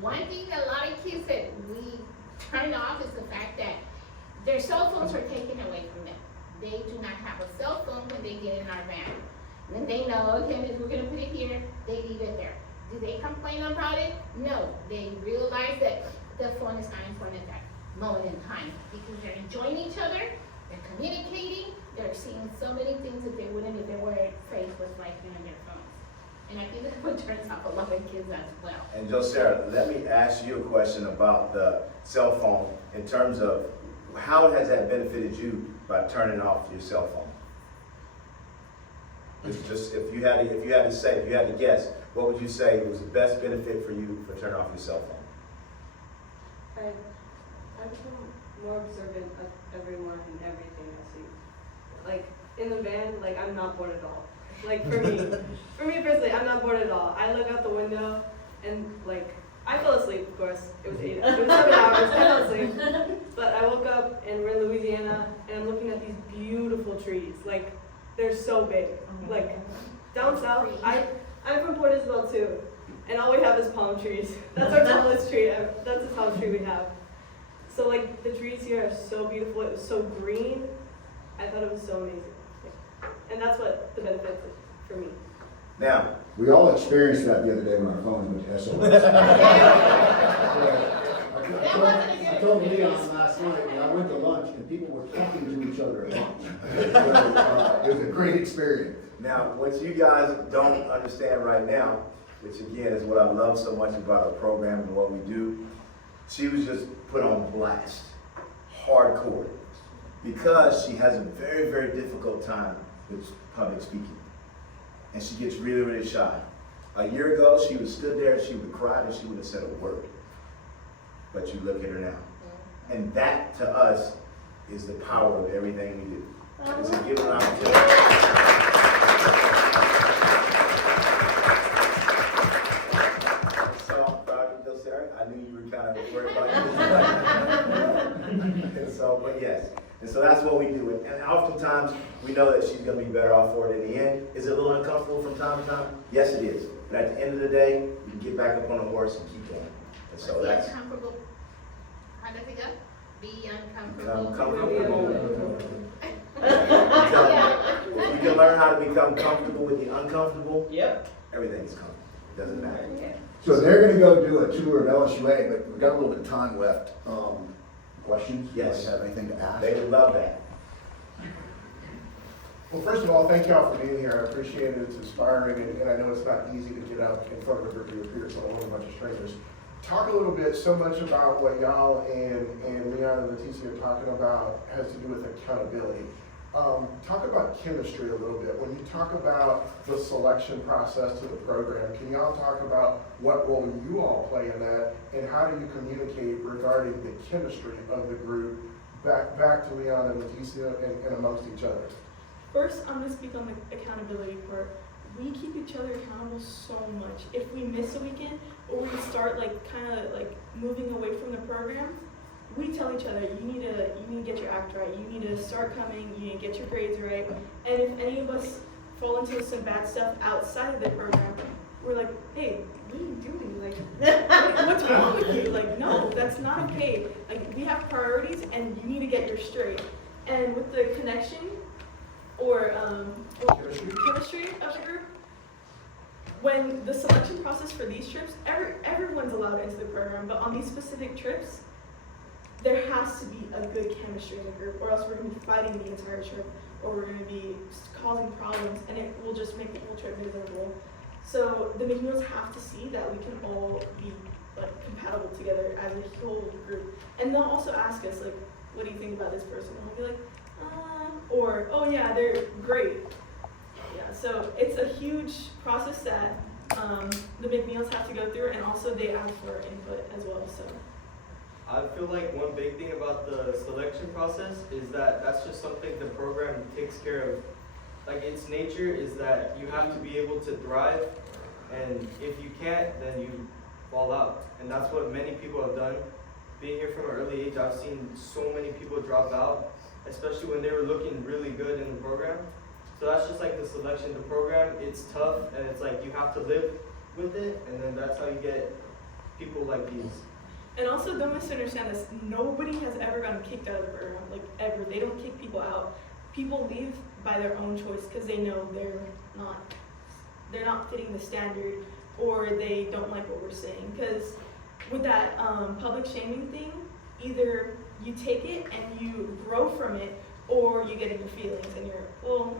One thing that a lot of kids that we turn off is the fact that their cell phones are taken away from them. They do not have a cell phone when they get in our van. When they know, okay, we're gonna put it here, they leave it there. Do they complain about it? No, they realize that the phone is not important at that moment in time, because they're enjoying each other, they're communicating, they're seeing so many things that they wouldn't if they were faced with right here on their phones. And I think that's what turns off a lot of kids as well. And Josera, let me ask you a question about the cell phone in terms of how has that benefited you by turning off your cell phone? Just if you had to guess, what would you say was the best benefit for you for turning off your cell phone? I become more observant of everyone and everything I see. Like, in the van, like I'm not bored at all. Like for me personally, I'm not bored at all. I look out the window and like I fell asleep. Of course, it was 7 hours. I fell asleep, but I woke up and we're in Louisiana and I'm looking at these beautiful trees. Like they're so big. Like down south, I'm from Port Isabel too, and all we have is palm trees. That's our tallest tree. That's the tallest tree we have. So like the trees here are so beautiful. It was so green. I thought it was so amazing. And that's what the benefit is for me. Now, We all experienced that the other day when our phones went to SOS. I told Leon last night, when I went to lunch, and people were talking to each other at lunch. It was a great experience. now, what you guys don't understand right now, which again is what I love so much about our program and what we do, she was just put on blast, hardcore, because she has a very, very difficult time with public speaking. And she gets really, really shy. A year ago, she would stood there and she would cry and she would have said a word. But you look at her now. And that, to us, is the power of everything we do. It's a given opportunity. So I'm proud of you, Sarah. I knew you were kind of worried about you. And so, but yes. And so that's what we do. And oftentimes, we know that she's going to be better off for it in the end. Is it a little uncomfortable from time to time? Yes, it is. But at the end of the day, you can get back up on the horse and keep going. And so that's... Uncomfortable. How does it go? Be Become uncomfortable. comfortable. If you can learn how to become comfortable with the uncomfortable, everything is comfortable. It doesn't matter. So they're gonna go do a tour of LSUA, but we've got a little bit of time left. Questions? Yes. You guys have anything to ask? They would love that. Well, first of all, thank y'all for being here. I appreciate it. It's inspiring, and I know it's not easy to get out in front of a group of your peers, let alone a bunch of strangers. Talk a little bit so much about what y'all and Leon and Leticia are talking about has to do with accountability. Talk about chemistry a little bit. When you talk about the selection process to the program, can y'all talk about what role you all play in that, and how do you communicate regarding the chemistry of the group back to Leon and Leticia and amongst each other? First, I'm gonna speak on the accountability part. We keep each other accountable so much. If we miss a weekend or we start kind of moving away from the program, we tell each other, you need to get your act right. You need to start coming. You need to get your grades right. And if any of us fall into some bad stuff outside of the program, we're like, hey, what are you doing? What's wrong with you? No, that's not okay. We have priorities, and you need to get yours straight. And with the connection or chemistry of the group, when the selection process for these trips, everyone's allowed into the program, but on these specific trips, there has to be a good chemistry in the group, or else we're going to be fighting the entire trip, or we're going to be causing problems, and it will just make the whole trip miserable. So the McNeils have to see that we can all be compatible together as a whole group. And they'll also ask us, what do you think about this person? And we'll be like, or, oh yeah, they're great. Yeah, so it's a huge process that the McNeils have to go through, and also they ask for input as well. So I feel like one big thing about the selection process is that that's just something the program takes care of. Its nature is that you have to be able to thrive, and if you can't, then you fall out. And that's what many people have done. Being here from an early age, I've seen so many people drop out, especially when they were looking really good in the program. So that's just the selection. The program, it's tough, and it's you have to live with it, and then that's how you get people like these. And also, don't misunderstand this. Nobody has ever gotten kicked out of the program, ever. They don't kick people out. People leave by their own choice because they know they're not fitting the standard, or they don't like what we're saying. Because with that public shaming thing, either you take it and you grow from it, or you get in your feelings and you're, well,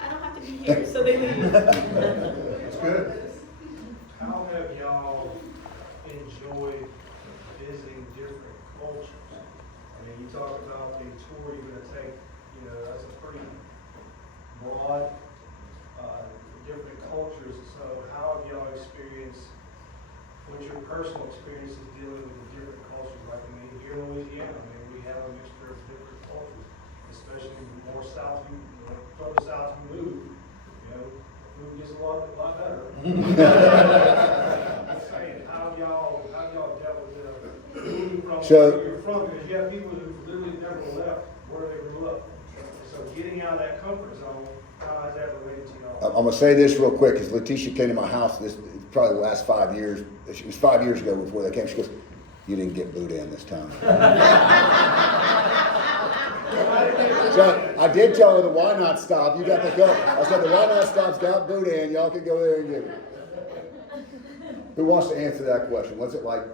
I don't have to be here, so they leave. That's good. How have y'all enjoyed visiting different cultures? You talk about the tour you're going to take, that's a pretty broad, different cultures. So how have y'all experienced, what's your personal experiences dealing with the different cultures? Here in Louisiana, we have a mixture of different cultures, especially more south you know So- where you're from, because you have people who literally never left where they grew up. So getting out of that comfort zone, how is that related to y'all? I'm gonna say this real quick, because Letitia came to my house, this, probably the last 5 years, it was 5 years ago before they came, she goes, you didn't get Buddha in this time. So I did tell her the Why Not Stop, you got to go. I said the Why Not Stop's got Buddha in, y'all can go there and get it. Who wants to answer that question? What's it like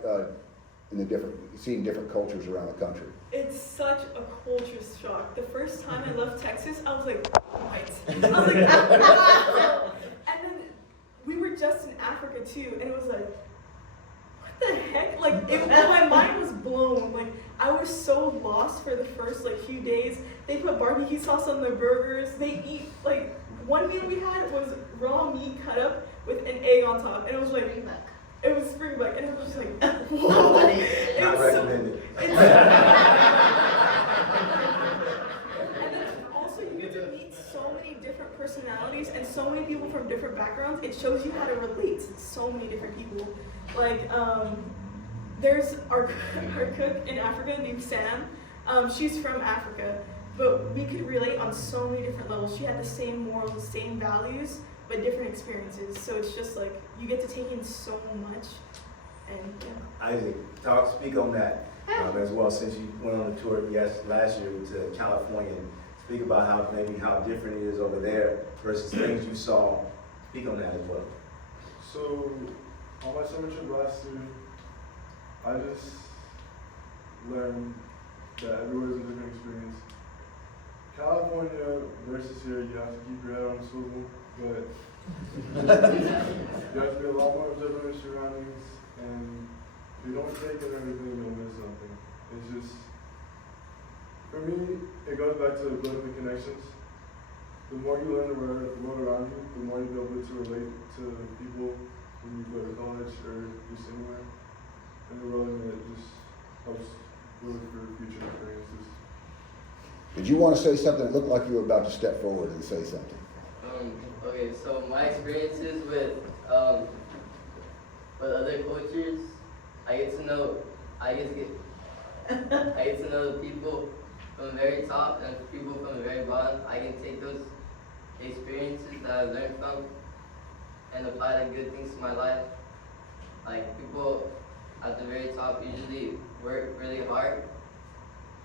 in the different, seeing different cultures around the country? It's such a culture shock. The first time I left Texas, I was like, what? I was like, wow. And then we were just in Africa too, and it was like, what the heck? Like, my mind was blown. Like, I was so lost for the first like few days. They put barbecue sauce on their burgers. They eat, like, one meal we had was raw meat cut up with an egg on top, and it was like, it was springbuck, and it was just like, whoa. It Not was so, recommended. and then also you get to meet so many different personalities and so many people from different backgrounds. It shows you how to relate to so many different people. Like, there's our cook in Africa named Sam. She's from Africa, but we could relate on so many different levels. She had the same morals, same values, but different experiences. So it's just like, you get to take in so much. And yeah. Isaac, speak on that as well, since you went on the tour last year to California. Speak about how different it is over there versus things you saw. Speak on that as well. So, on my summer trip last year, I just learned that everywhere is a different experience. California versus here, you have to keep your head on a swivel, but you have to be a lot more observant of your surroundings, and if you don't take in everything, you'll miss something. It's just, for me, it goes back to building the connections. The more you learn the world around you, the more you'll be able to relate to people when you go to college or just anywhere in the world, and it just helps build for future experiences. Did you want to say something? It looked like you were about to step forward and say something. Okay, so my experiences with other cultures, I get to know the people from the very top and people from the very bottom. I can take those experiences that I've learned from and apply the good things to my life. Like, people at the very top usually work really hard,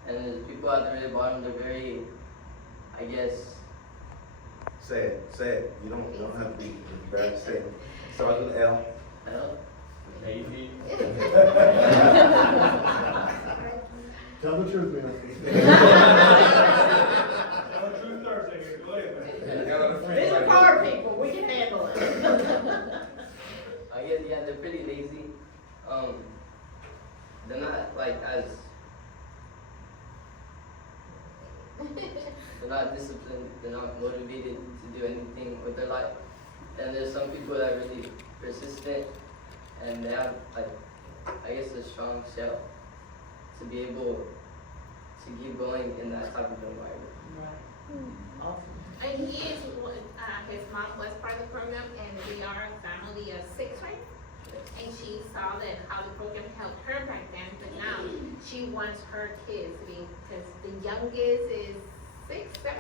and there's people at the very bottom, they're very, I guess. Say it. You don't have to be embarrassed. Say it. Start with L. L? Lazy. Tell the truth, man. True Thursday here, go ahead, man. These are car people, we can handle it. I guess, yeah, they're pretty lazy. They're not like they're not disciplined, they're not motivated to do anything with their life. And there's some people that are really persistent and they have, like, I guess, a strong shell to be able to keep going in that type of environment. And he is, his mom was part of the program, and we are a family of 6, right? And she saw that how the program helped her back then, but now she wants her kids to be, because the youngest is 6, 7?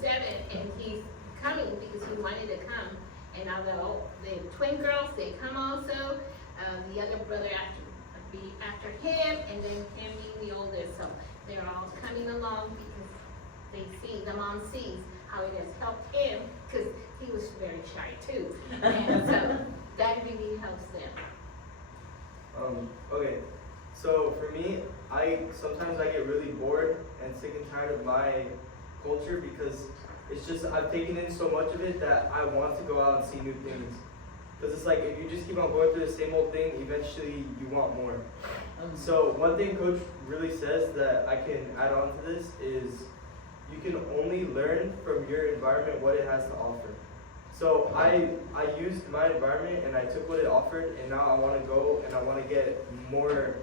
7, and he's coming because he wanted to come. And now the twin girls, they come also. The younger brother after him, and then him being the oldest. So they're all coming along because they see, the mom sees how it has helped him, because he was very shy too. And so that really helps them. Okay, so for me, sometimes I get really bored and sick and tired of my culture, because it's just, I've taken in so much of it that I want to go out and see new things. Because it's like, if you just keep on going through the same old thing, eventually you want more. So one thing Coach really says that I can add on to this is, you can only learn from your environment what it has to offer. So I used my environment and I took what it offered, and now I want to go and I want to get more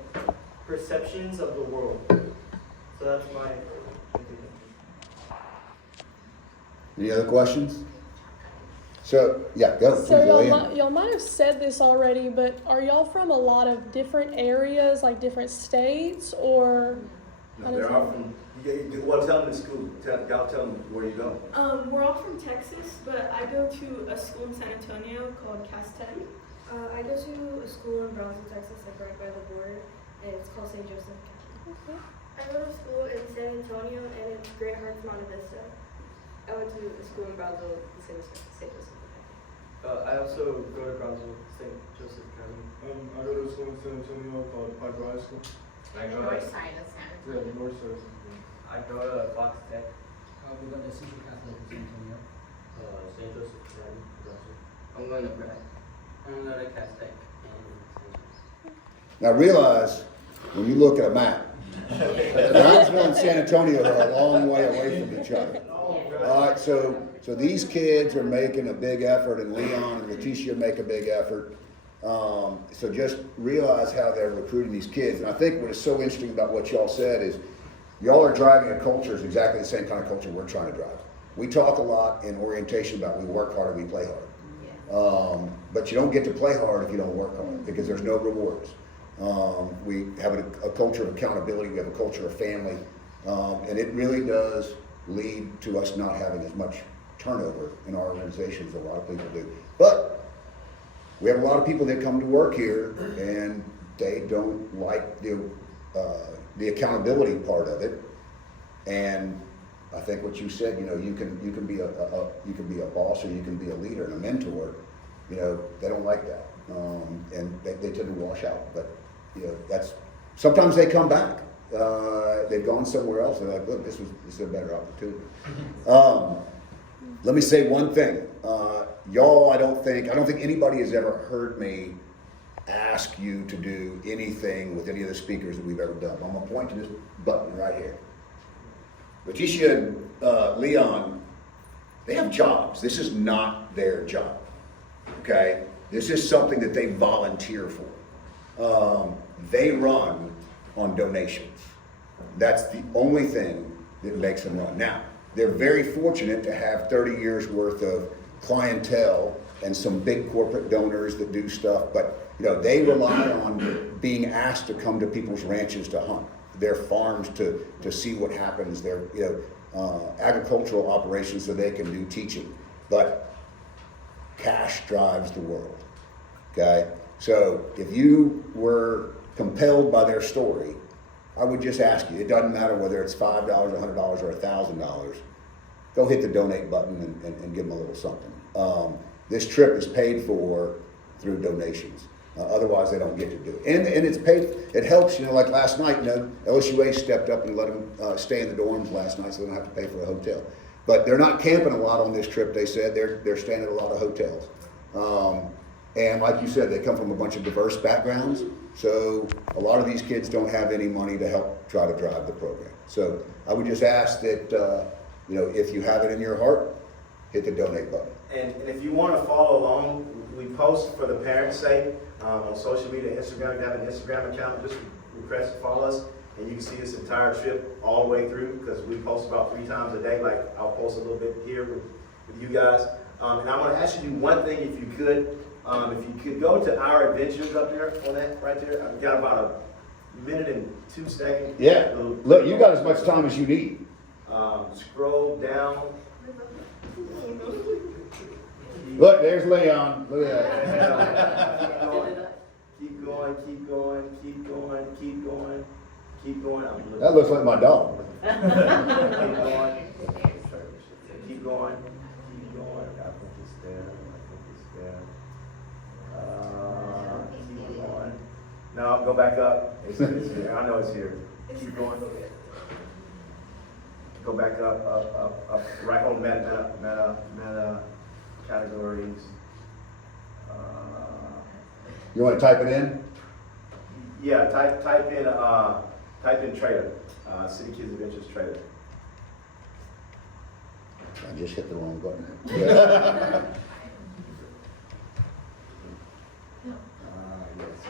perceptions of the world. So that's my opinion. Any other questions? So, yeah, go. So please, Leanne. y'all might have said this already, but are y'all from a lot of different areas, like different states, or? No, they're all from, well, tell them the school, y'all tell them where you go. We're all from Texas, but I go to a school in San Antonio called Castel. I go to a school in Brownsville, Texas, like right by the border, and it's called St. Joseph. I go to school in San Antonio and it's Great Hearts Monte Vista. I went to a school in Brownsville, St. Joseph. I also go to Brownsville, St. Joseph Academy. I go to a school in San Antonio called Piper High School. I The go north to, side of San Yeah, Antonio. north side. I go to Fox Tech. We got the Central Catholic in San Antonio. St. Joseph Academy, Russell. I'm going to Bragg. I'm going to Castec. Now realize, when you look at a map, Brownsville and San Antonio are a long way away from each other. All right, so these kids are making a big effort, and Leon and Leticia make a big effort. So just realize how they're recruiting these kids. And I think what is so interesting about what y'all said is, y'all are driving a culture is exactly the same kind of culture we're trying to drive. We talk a lot in orientation about we work hard and we play hard. But you don't get to play hard if you don't work hard, because there's no rewards. We have a culture of accountability, we have a culture of family, and it really does lead to us not having as much turnover in our organizations as a lot of people do. But we have a lot of people that come to work here and they don't like the accountability part of it. And I think what you said, you can be a boss, or you can be a leader and a mentor. They don't like that, and they tend to wash out. But that's sometimes they come back. They've gone somewhere else. They're like, look, this is a better opportunity. Let me say one thing, y'all. I don't think anybody has ever heard me ask you to do anything with any of the speakers that we've ever done. I'm gonna point to this button right here. Leticia and Leon, they have jobs. This is not their job. Okay, this is something that they volunteer for. They run on donations. That's the only thing that makes them run. Now, they're very fortunate to have 30 years worth of clientele and some big corporate donors that do stuff, but they rely on being asked to come to people's ranches to hunt, their farms to see what happens, their agricultural operations so they can do teaching. But cash drives the world, okay? So if you were compelled by their story, I would just ask you, it doesn't matter whether it's $5, $100, or $1,000, go hit the donate button and give them a little something. This trip is paid for through donations. Otherwise, they don't get to do it. And it's paid, it helps, like last night, LSUA stepped up and let them stay in the dorms last night so they don't have to pay for a hotel. But they're not camping a lot on this trip, they said. They're staying at a lot of hotels. And like you said, they come from a bunch of diverse backgrounds. So a lot of these kids don't have any money to help try to drive the program. So I would just ask that, if you have it in your heart, hit the donate button. And if you want to follow along, we post for the parents' sake on social media, Instagram. If you have an Instagram account, just request to follow us, and you can see this entire trip all the way through, because we post about 3 times a day. Like, I'll post a little bit here with you guys. And I'm going to ask you to do one thing, if you could. If you could go to our adventures up there on that right there. I've got about a minute and 2 seconds. Yeah. Look, you got as much time as you need. Scroll down. Look, there's Leon. Look at that. Keep going, keep going, keep going, keep going, keep going. That looks like my dog. Keep going. Keep going. Keep going. I think it's there. Keep going. No, go back up. It's here. I know it's here. Keep going. Go back up. Right on meta categories. You want to type it in? Yeah, type in trailer. City Kids Adventures trailer. I just hit the wrong button.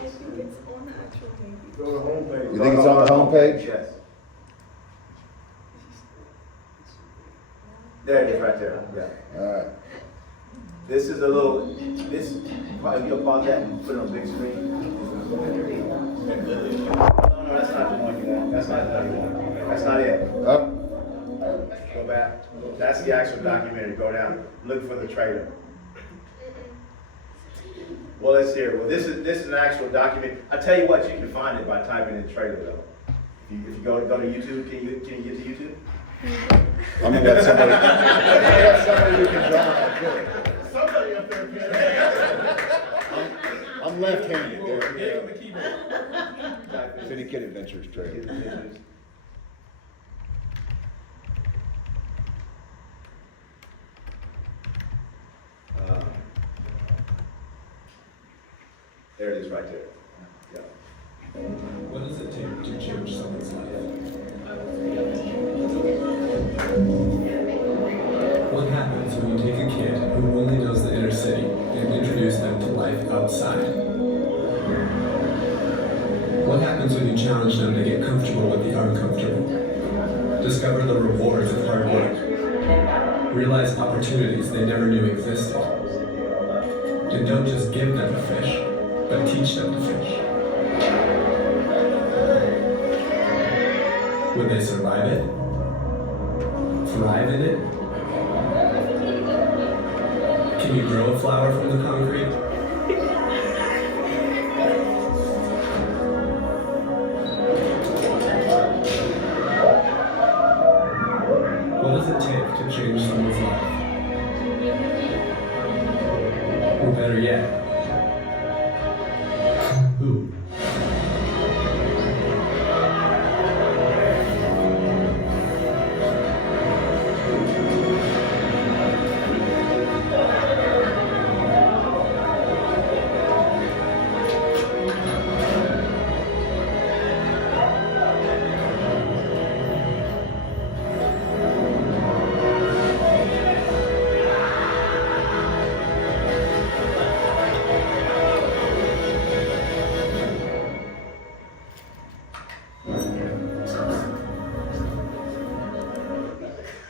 I think it's on the actual page. Go to the homepage. You think it's on the homepage? Yes. There it is, right there. Yeah. All right. This is a little, this, you'll pause that and put it on big screen. No, that's not the one you want. That's not the one you want. That's not it. Up. Go back. That's the actual documentary. Go down. Look for the trailer. Well, let's hear it. Well, this is an actual document. I tell you what, you can find it by typing in trailer though. If you go to YouTube, can you get to YouTube? I'm gonna let somebody who can draw. Somebody up there can. I'm left-handed. There. City Kid Adventures trailer. There it is right there. Yeah. What does it take to change someone's life? What happens when you take a kid who only knows the inner city and introduce them to life outside? What happens when you challenge them to get comfortable with the uncomfortable? Discover the rewards of hard work. Realize opportunities they never knew existed. And don't just give them a fish, but teach them to fish. Would they survive it? Thrive in it? Can you grow a flower from the concrete? What does it take to change someone's life? Or better yet, who?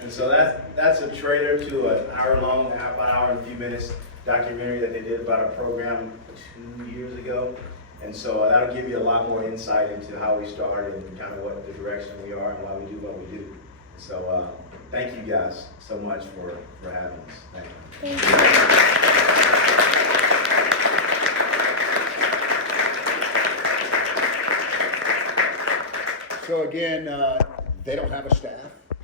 And so that's a trailer to an hour-long, about an hour and a few minutes documentary that they did about a program 2 years ago. And so that'll give you a lot more insight into how we started and kind of what the direction we are and why we do what we do. So thank you guys so much for having us. Thank you. So again, they don't have a staff.